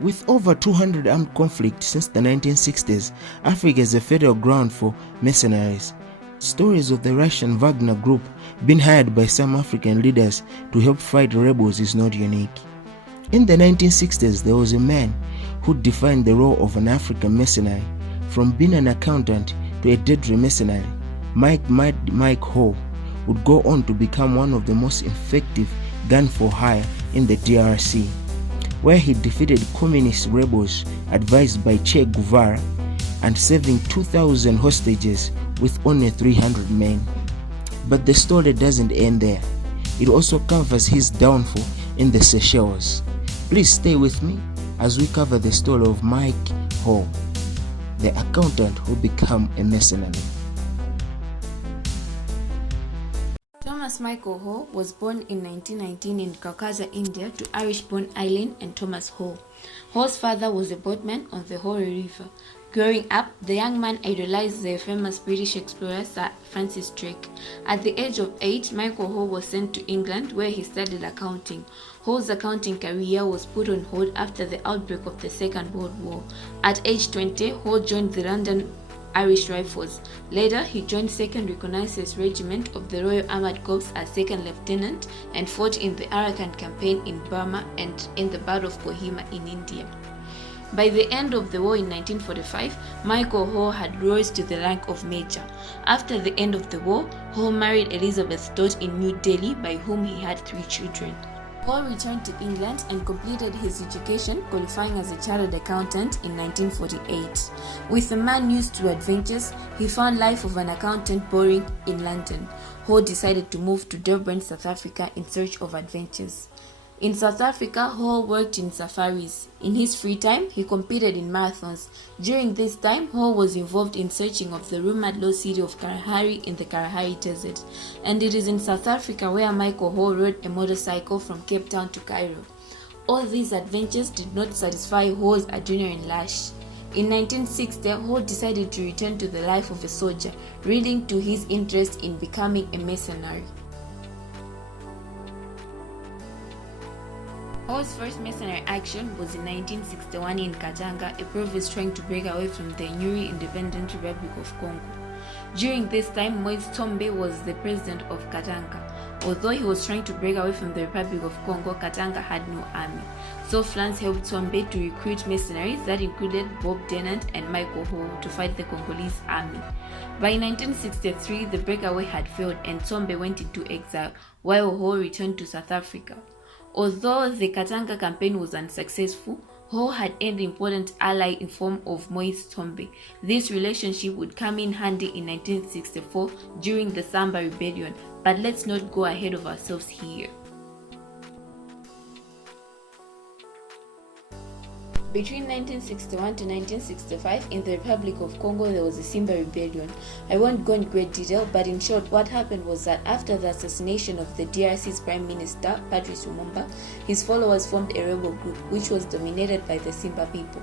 With over 200 armed conflicts since the 1960s, Africa is a fertile ground for mercenaries. Stories of the Russian Wagner group being hired by some African leaders to help fight rebels is not unique. In the 1960s, there was a man who defined the role of an African mercenary from being an accountant to a deadly mercenary. Michael Hoare would go on to become one of the most effective gun for hire in the DRC, where he defeated communist rebels advised by Che Guevara and saving 2,000 hostages with only 300 men. But the story doesn't end there. It also covers his downfall in the Seychelles. Please stay with me as we cover the story of Michael Hoare, the accountant who became a mercenary. Michael Hoare was born in 1919 in Kolkata, India, to Irish-born Aileen and Thomas Hoare. Hoare's father was a boatman on the Hooghly River. Growing up, the young man idolized the famous British explorer Sir Francis Drake. At the age of 8, Michael Hoare was sent to England, where he studied accounting. Hoare's accounting career was put on hold after the outbreak of the Second World War. At age 20, Hoare joined the London Irish Rifles. Later, he joined 2nd Reconnaissance Regiment of the Royal Armoured Corps as 2nd Lieutenant and fought in the Arakan Campaign in Burma and in the Battle of Kohima in India. By the end of the war in 1945, Michael Hoare had rose to the rank of Major. After the end of the war, Hoare married Elizabeth Stott in New Delhi, by whom he had 3 children. Hoare returned to England and completed his education, qualifying as a chartered accountant in 1948. With a man used to adventures, he found life of an accountant boring in London. Hoare decided to move to Durban, South Africa in search of adventures. In South Africa, Hoare worked in safaris. In his free time, he competed in marathons. During this time, Hoare was involved in searching of the rumored lost city of Kalahari in the Kalahari Desert. And it is in South Africa where Michael Hoare rode a motorcycle from Cape Town to Cairo. All these adventures did not satisfy Hoare's adrenaline rush. In 1960, Hoare decided to return to the life of a soldier, leading to his interest in becoming a mercenary. Hoare's first mercenary action was in 1961 in Katanga, a province trying to break away from the newly independent Republic of Congo. During this time, Moise Tsombe was the president of Katanga. Although he was trying to break away from the Republic of Congo, Katanga had no army. So France helped Tsombe to recruit mercenaries that included Bob Denant and Michael Hoare to fight the Congolese army. By 1963, the breakaway had failed and Tsombe went into exile, while Hoare returned to South Africa. Although the Katanga campaign was unsuccessful, Hoare had an important ally in form of Moise Tsombe. This relationship would come in handy in 1964 during the Samba Rebellion, but let's not go ahead of ourselves here. Between 1961 to 1965, in the Republic of Congo, there was a Simba rebellion. I won't go in great detail, but in short, what happened was that after the assassination of the DRC's Prime Minister, Patrice Lumumba, his followers formed a rebel group, which was dominated by the Simba people.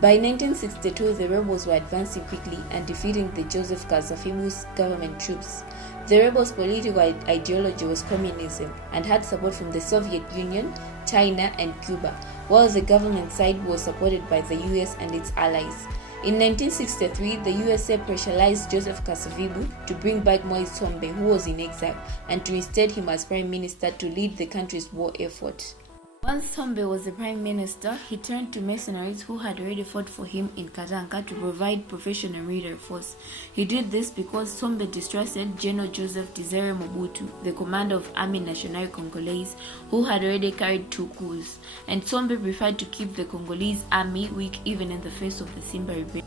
By 1962, the rebels were advancing quickly and defeating the Joseph Kasavubu's government troops. The rebels' political ideology was communism and had support from the Soviet Union, China, and Cuba, while the government side was supported by the US and its allies. In 1963, the USA pressurized Joseph Kasavubu to bring back Moise Tsombe, who was in exile, and to instate him as prime minister to lead the country's war effort. Once Tsombe was the prime minister, he turned to mercenaries who had already fought for him in Katanga to provide professional military force. He did this because Tsombe distrusted General Joseph Désiré Mobutu, the commander of Armée Nationale Congolaise, who had already carried 2 coups, and Tsombe preferred to keep the Congolese army weak even in the face of the Simba rebellion.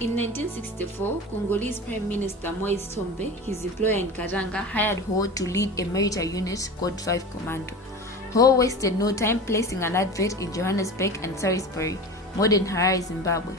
In 1964, Congolese Prime Minister Moise Tsombe, his employer in Katanga, hired Hoare to lead a military unit called 5 Commando. Hoare wasted no time placing an advert in Johannesburg and Salisbury, modern Harare, Zimbabwe,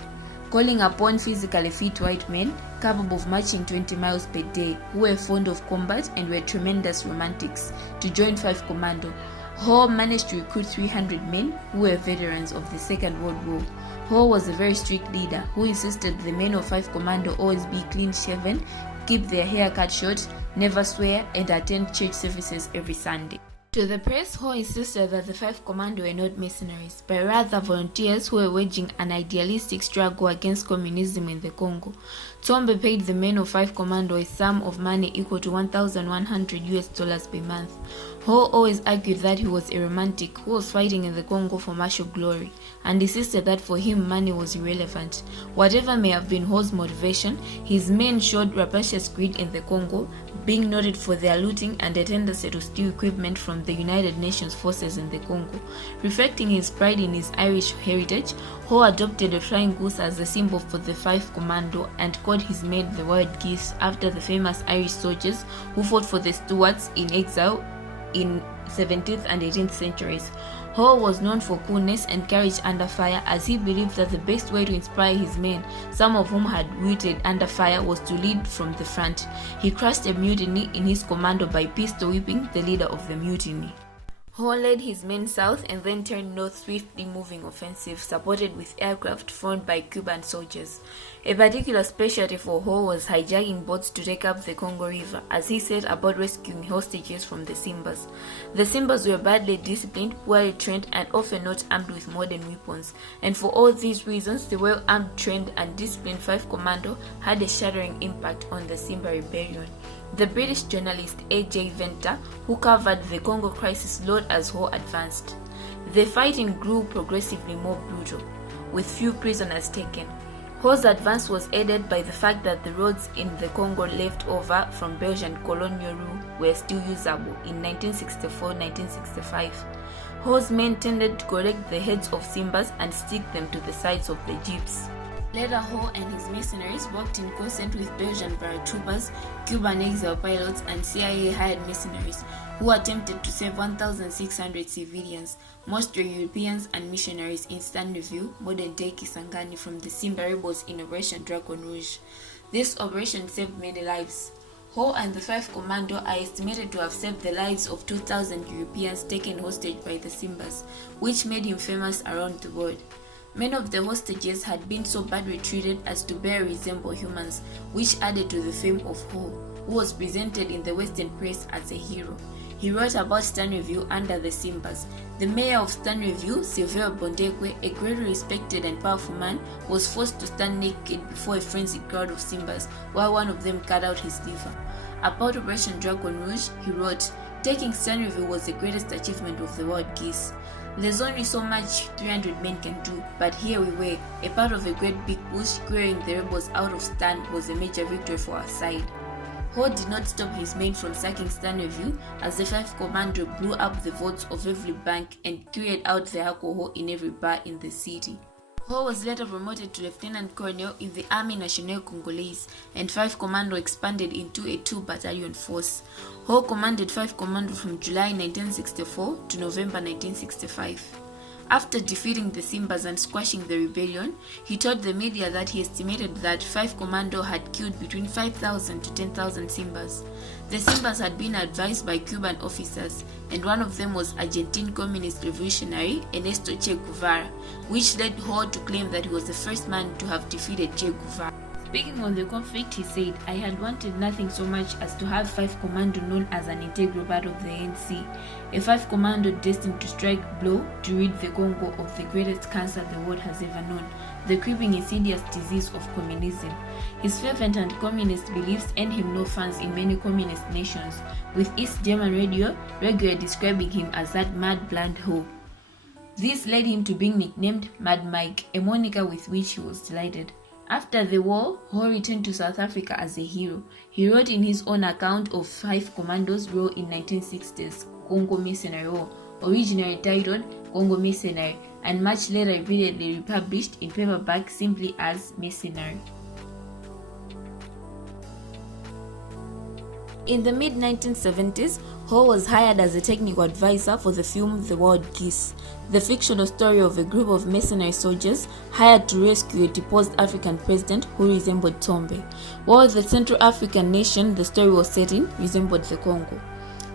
calling upon physically fit white men capable of marching 20 miles per day, who were fond of combat and were tremendous romantics, to join 5 Commando. Hoare managed to recruit 300 men who were veterans of the Second World War. Hoare was a very strict leader who insisted the men of 5 Commando always be clean-shaven, keep their hair cut short, never swear, and attend church services every Sunday. To the press, Hoare insisted that the 5 Commando were not mercenaries, but rather volunteers who were waging an idealistic struggle against communism in the Congo. Tombe paid the men of 5 Commando a sum of money equal to $1,100 per month. Hoare always argued that he was a romantic who was fighting in the Congo for martial glory, and insisted that for him money was irrelevant. Whatever may have been Hoare's motivation, his men showed rapacious greed in the Congo, being noted for their looting and a tendency to steal equipment from the United Nations forces in the Congo. Reflecting his pride in his Irish heritage, Hoare adopted a flying goose as a symbol for the 5 Commando and called his men the wild geese after the famous Irish soldiers who fought for the Stuarts in exile in 17th and 18th centuries. Hoare was known for coolness and courage under fire, as he believed that the best way to inspire his men, some of whom had wilted under fire, was to lead from the front. He crushed a mutiny in his commando by pistol whipping the leader of the mutiny. Hoare led his men south and then turned north, swiftly moving offensive, supported with aircraft flown by Cuban soldiers. A particular specialty for Hoare was hijacking boats to take up the Congo River, as he set about rescuing hostages from the Simbas. The Simbas were badly disciplined, poorly trained, and often not armed with modern weapons, and for all these reasons, the well-armed, trained, and disciplined 5 Commando had a shattering impact on the Simba rebellion. The British journalist A.J. Venter, who covered the Congo crisis, wrote as Hoare advanced, "The fighting grew progressively more brutal, with few prisoners taken. Hoare's advance was aided by the fact that the roads in the Congo left over from Belgian colonial rule were still usable in 1964-1965. Hoare's men tended to collect the heads of Simbas and stick them to the sides of the jeeps." Later, Hoare and his mercenaries worked in concert with Belgian paratroopers, Cuban exile pilots, and CIA-hired mercenaries, who attempted to save 1,600 civilians, mostly Europeans and missionaries, in Stanleyville, modern-day Kisangani, from the Simba rebels in Operation Dragon Rouge. This operation saved many lives. Hoare and the 5 Commando are estimated to have saved the lives of 2,000 Europeans taken hostage by the Simbas, which made him famous around the world. Many of the hostages had been so badly treated as to barely resemble humans, which added to the fame of Hoare, who was presented in the Western press as a hero. He wrote about Stanleyville under the Simbas. The mayor of Stanleyville, Sylvain Bondekwe, a greatly respected and powerful man, was forced to stand naked before a frenzied crowd of Simbas, while one of them cut out his liver. About Operation Dragon Rouge, he wrote, "Taking Stanleyville was the greatest achievement of the wild geese. There's only so much 300 men can do, but here we were, a part of a great big bush. Clearing the rebels out of Stan was a major victory for our side." Hoare did not stop his men from sacking Stanleyville, as the 5 Commando blew up the vaults of every bank and cleared out the alcohol in every bar in the city. Hoare was later promoted to Lieutenant Colonel in the Armée Nationale Congolaise, and 5 Commando expanded into a 2-battalion force. Hoare commanded 5 Commando from July 1964 to November 1965. After defeating the Simbas and squashing the rebellion, he told the media that he estimated that 5 Commando had killed between 5,000 to 10,000 Simbas. The Simbas had been advised by Cuban officers, and one of them was Argentine communist revolutionary Ernesto Che Guevara, which led Hoare to claim that he was the first man to have defeated Che Guevara. Speaking on the conflict, he said, "I had wanted nothing so much as to have 5 Commando known as an integral part of the ANC, a 5 Commando destined to strike blow to rid the Congo of the greatest cancer the world has ever known, the creeping insidious disease of communism." His fervent anti-communist beliefs earned him no fans in many communist nations, with East German radio regularly describing him as that mad blind Hoare. This led him to being nicknamed Mad Mike, a moniker with which he was delighted. After the war, Hoare returned to South Africa as a hero. He wrote in his own account of 5 Commandos' role in 1960s Congo Mercenary War, originally titled Congo Mercenary, and much later repeatedly republished in paperback simply as Mercenary. In the mid-1970s, Hoare was hired as a technical advisor for the film The Wild Geese, the fictional story of a group of mercenary soldiers hired to rescue a deposed African president who resembled Tombe, while the Central African nation the story was set in resembled the Congo.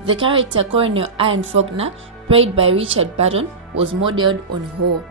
The character Colonel Ian Faulkner, played by Richard Burton, was modeled on Hoare.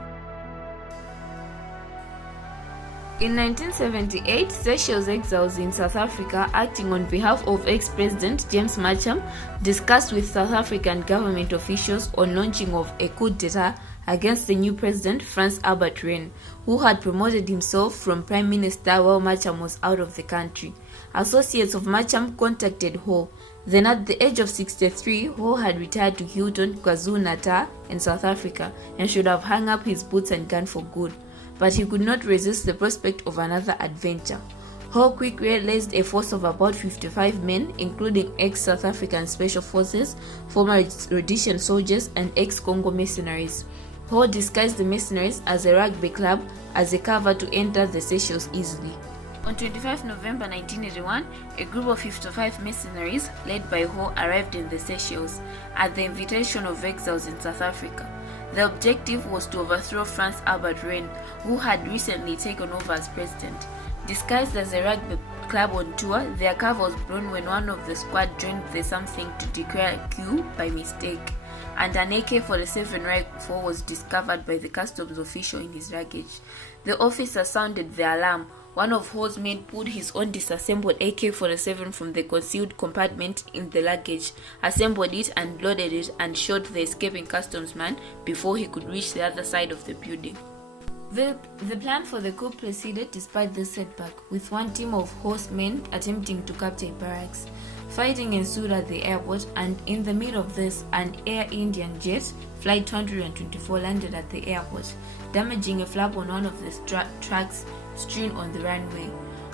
In 1978, Seychelles exiles in South Africa, acting on behalf of ex-President James Macham, discussed with South African government officials on launching of a coup d'etat against the new president, Frans Albert Rene, who had promoted himself from prime minister while Macham was out of the country. Associates of Macham contacted Hoare. Then at the age of 63, Hoare had retired to Hilton, KwaZulu-Natal in South Africa and should have hung up his boots and gone for good. But he could not resist the prospect of another adventure. Hoare quickly raised a force of about 55 men, including ex-South African Special Forces, former Rhodesian soldiers, and ex-Congo mercenaries. Hoare disguised the mercenaries as a rugby club as a cover to enter the Seychelles easily. On 25 November 1981, a group of 55 mercenaries led by Hoare arrived in the Seychelles at the invitation of exiles in South Africa. The objective was to overthrow Frans Albert Rene, who had recently taken over as president. Disguised as a rugby club on tour, their cover was blown when one of the squad joined the something to declare Coup by mistake, and an AK-47 rifle was discovered by the customs official in his luggage. The officer sounded the alarm. One of Hoare's men pulled his own disassembled AK-47 from the concealed compartment in the luggage, assembled it and loaded it, and shot the escaping customs man before he could reach the other side of the building. The plan for the coup proceeded despite this setback, with one team of Hoare's men attempting to capture barracks. Fighting ensued at the airport, and in the middle of this, an Air Indian jet, Flight 224, landed at the airport, damaging a flap on one of the tracks strewn on the runway.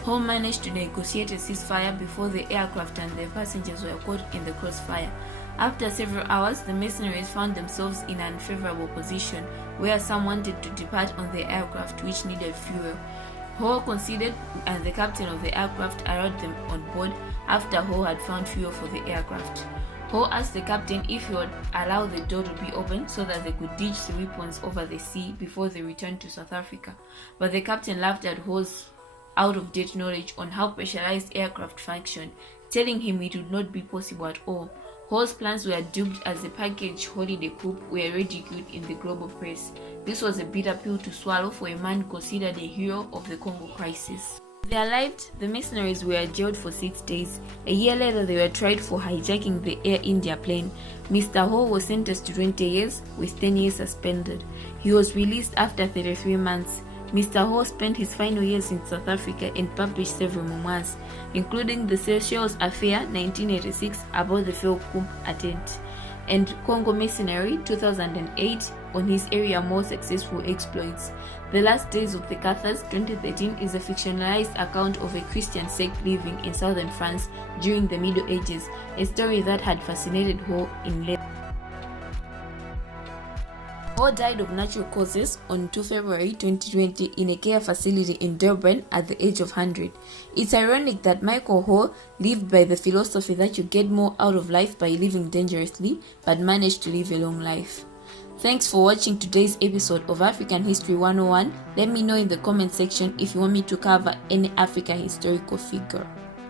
Hoare managed to negotiate a ceasefire before the aircraft and their passengers were caught in the crossfire. After several hours, the mercenaries found themselves in an unfavorable position, where some wanted to depart on the aircraft which needed fuel. Hoare conceded, and the captain of the aircraft allowed them on board after Hoare had found fuel for the aircraft. Hoare asked the captain if he would allow the door to be opened so that they could ditch the weapons over the sea before they returned to South Africa, but the captain laughed at Hoare's out-of-date knowledge on how pressurized aircraft function, telling him it would not be possible at all. Hoare's plans were duped as the package holiday coup were ridiculed in the global press. This was a bitter pill to swallow for a man considered a hero of the Congo crisis. They arrived, the mercenaries were jailed for 6 days. A year later, they were tried for hijacking the Air India plane. Mr. Hoare was sentenced to 20 years, with 10 years suspended. He was released after 33 months. Mr. Hoare spent his final years in South Africa and published several memoirs, including The Seychelles Affair 1986 about the failed coup attempt, and Congo Mercenary 2008 on his area more successful exploits. The Last Days of the Cathars 2013 is a fictionalized account of a Christian sect living in southern France during the Middle Ages, a story that had fascinated Hoare in later. Hoare died of natural causes on 2 February 2020 in a care facility in Durban at the age of 100. It's ironic that Michael Hoare lived by the philosophy that you get more out of life by living dangerously, but managed to live a long life. Thanks for watching today's episode of African History 101. Let me know in the comment section if you want me to cover any African historical figure.